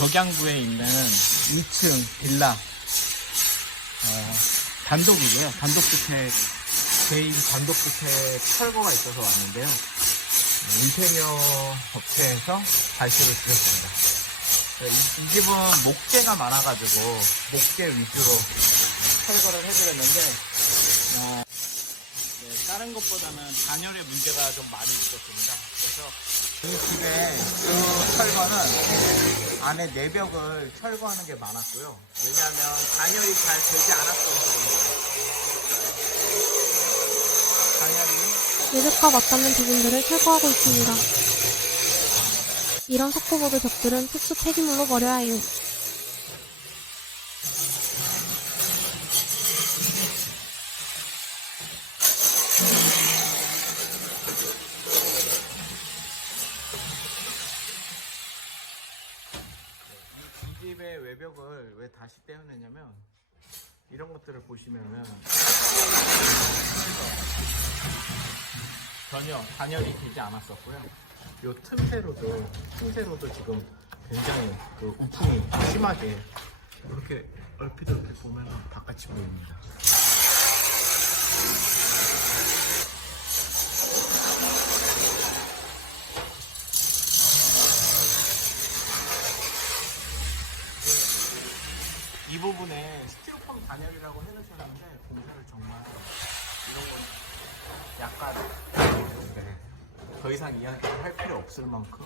덕양구에 있는 2층 빌라 어, 단독이고요. 단독주택 개인 단독주택 철거가 있어서 왔는데요. 인테리어 업체에서 발표를 드렸습니다. 네, 이, 이 집은 목재가 많아가지고 목재 위주로 철거를 해드렸는데 어, 네, 다른 것보다는 단열의 문제가 좀 많이 있었습니다. 그래서 이 집의 그 철거는 안에 내벽을 철거하는 게 많았고요. 왜냐하면 단열이 잘 되지 부분입니다. 단열이 예벽과 맞닿는 부분들을 철거하고 있습니다. 이런 석고보드 벽들은 특수 폐기물로 버려야 해요. 집의 외벽을 왜 다시 떼어내냐면 이런 것들을 보시면은 전혀 단열이 되지 않았었고요. 요 틈새로도 틈새로도 지금 굉장히 그 우풍이 심하게 이렇게 얼핏 얼핏 보면 바깥이 보입니다. 이 부분에 스티로폼 단열이라고 해놓으셨는데 공사를 정말 이런 건 약간 네, 더 이상 이야기를 할 필요 없을 만큼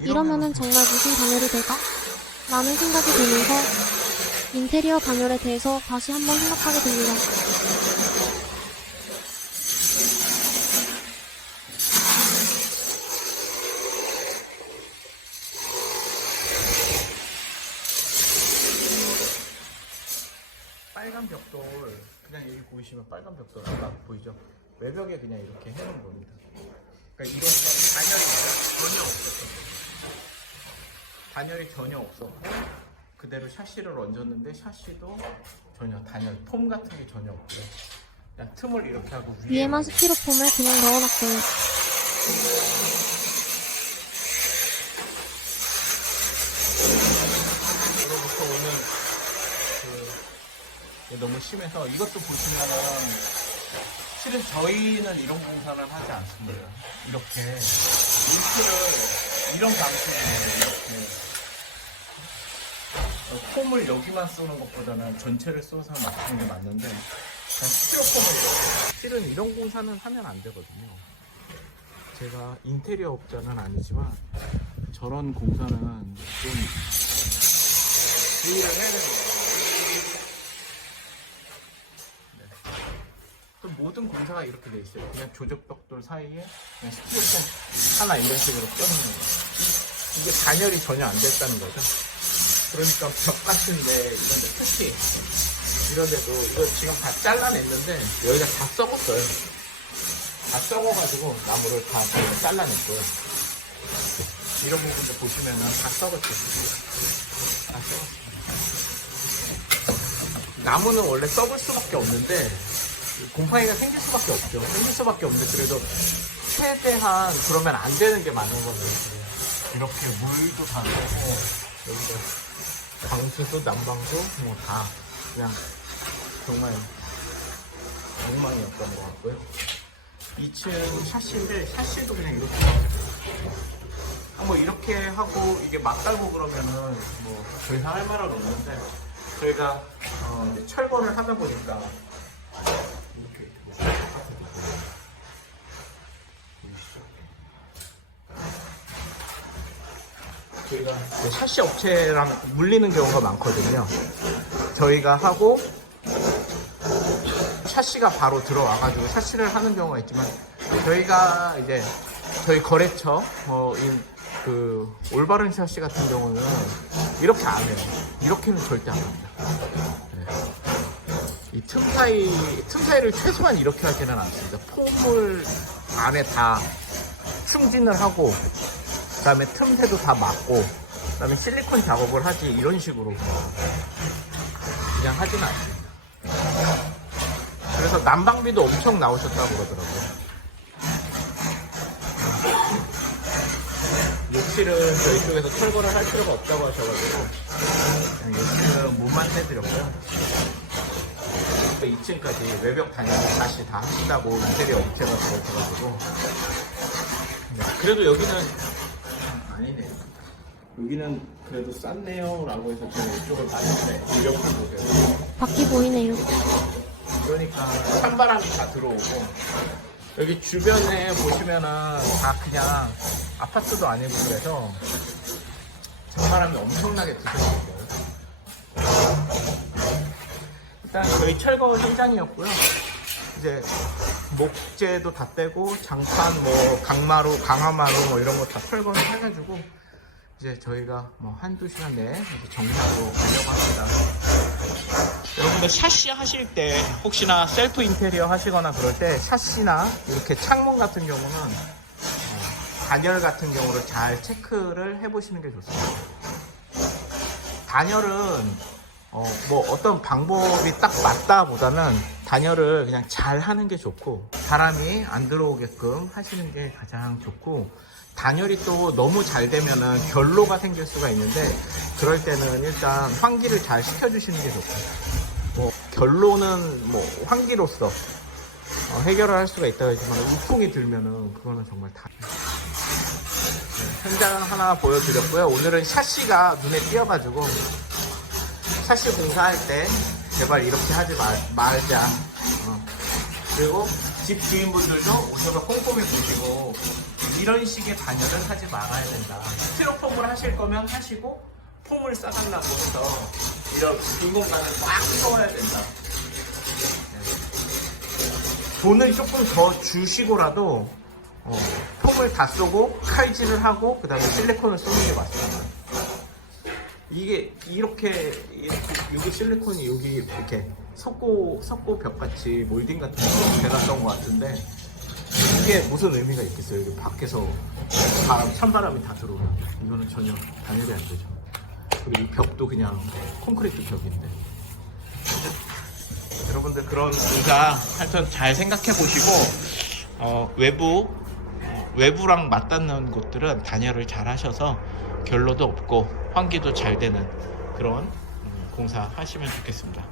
이러면은 정말 무슨 단열이 될까? 라는 생각이 들면서 인테리어 단열에 대해서 다시 한번 생각하게 됩니다. 빨간 벽돌 그냥 여기 보이시면 빨간 벽돌 아까 보이죠? 외벽에 그냥 이렇게 해놓은 겁니다. 그러니까 이건 단열이 전혀 없었어요. 단열이 전혀 없었고 그대로 샤시를 얹었는데 샤시도 전혀 단열 폼 같은 게 전혀 없고요. 그냥 틈을 이렇게 하고 위에만 스티로폼을 그냥 넣어놨어요. 그로부터 오는 그 너무 심해서 이것도 보시면은 실은 저희는 이런 공사를 하지 않습니다. 이렇게 링크를 이런 방식으로 이렇게 어, 폼을 여기만 쏘는 것보다는 전체를 쏘서 맞추는 게 맞는데 그냥 실은 이런 공사는 하면 안 되거든요. 제가 인테리어 업자는 아니지만 저런 공사는 좀 주의를 해야 되는 모든 공사가 이렇게 돼 있어요. 그냥 조적벽돌 사이에 그냥 스티로폼 하나 이런 식으로 껴놓는 거예요. 이게 단열이 전혀 안 됐다는 거죠. 그러니까 벽 같은데 이런데 특히 이런데도 이거 지금 다 잘라냈는데 여기가 다 썩었어요. 다 썩어가지고 나무를 다 잘라냈고요. 이런 부분도 보시면은 다 썩었죠. 다 썩었어요. 나무는 원래 썩을 수밖에 없는데 곰팡이가 생길 수밖에 없죠. 생길 수밖에 없는데 그래도 최대한 그러면 안 되는 게 맞는 거죠. 이렇게 물도 다 넣고 여기가 방수도 난방도 뭐 다 그냥 정말 엉망이었던 것 같고요. 2층 샤시인데 샤시도 그냥 이렇게 아, 뭐 이렇게 하고 이게 맞달고 그러면은 뭐 더 이상 할 말은 없는데 저희가 어, 철거를 하다 보니까 이렇게 보이시죠? 저희가 이제 샤시 업체랑 물리는 경우가 많거든요. 저희가 하고 샤시가 바로 들어와가지고 샤시를 하는 경우가 있지만 저희가 이제 저희 거래처 어, 인- 그 올바른 샤시 같은 경우는 이렇게 안 해요. 이렇게는 절대 안 합니다. 네. 이틈 사이 틈 사이를 최소한 이렇게 하지는 않습니다. 폼을 안에 다 충진을 하고 그 다음에 틈새도 다 막고 그 다음에 실리콘 작업을 하지 이런 식으로 그냥 하진 않습니다. 그래서 난방비도 엄청 나오셨다고 그러더라고요. 이 욕실은 저희 쪽에서 철거를 할 필요가 없다고 하셔가지고 욕실은 못만 해드렸고요. 2층까지 외벽 단열을 다시 다 하신다고 인테리어 업체가 그러셔가지고 네, 그래도 여기는 아, 아니네 여기는 그래도 쌌네요 라고 해서 저는 이쪽을 봤는데 유령 보세요. 밖이 보이네요. 그러니까 찬바람이 다 들어오고 여기 주변에 보시면은 다 그냥 아파트도 아니고 그래서 찬바람이 엄청나게 들어오고요. 일단 저희 철거 현장이었고요 이제 목재도 다 떼고 장판 뭐 강마루 강화마루 뭐 이런 거 다 철거를 해가지고 이제 저희가 뭐 한두 시간 내에 정리하고 가려고 합니다 여러분들 샤시 하실 때 혹시나 셀프 인테리어 하시거나 그럴 때 샤시나 이렇게 창문 같은 경우는 어, 단열 같은 경우를 잘 체크를 해보시는 게 좋습니다. 단열은 어, 뭐 어떤 방법이 딱 맞다 보다는 단열을 그냥 잘 하는 게 좋고 바람이 안 들어오게끔 하시는 게 가장 좋고 단열이 또 너무 잘 되면은 결로가 생길 수가 있는데 그럴 때는 일단 환기를 잘 시켜주시는 게 좋고 뭐 결론은 뭐 환기로서 어, 해결을 할 수가 있다고 하지만 우풍이 들면은 그거는 정말 다. 네, 현장 하나 보여드렸고요. 오늘은 샤시가 눈에 띄어가지고 샤시 공사할 때 제발 이렇게 하지 말, 말자 어. 그리고 집 주인분들도 오셔서 꼼꼼히 보시고 이런 식의 단열을 하지 말아야 된다 스티로폼을 하실 거면 하시고 폼을 싸달라고 해서 이런 빈 공간을 꽉 채워야 된다. 네. 돈을 조금 더 주시고라도 어, 폼을 다 쏘고 칼질을 하고 그 다음에 실리콘을 쏘는 게 맞습니다. 이게 이렇게 여기 실리콘이 여기 이렇게 석고 석고 벽 같이 몰딩 같은 거 대놨던 것 같은데 이게 무슨 의미가 있겠어요? 여기 밖에서 바람 찬바람이 다 들어오면 이거는 전혀 단열이 안 되죠. 그리고 이 벽도 그냥 콘크리트 벽인데 여러분들 그런 의자 하여튼 잘 생각해 보시고 어, 외부 어, 외부랑 맞닿는 곳들은 단열을 잘 하셔서 결로도 없고 환기도 잘 되는 그런 음, 공사 하시면 좋겠습니다.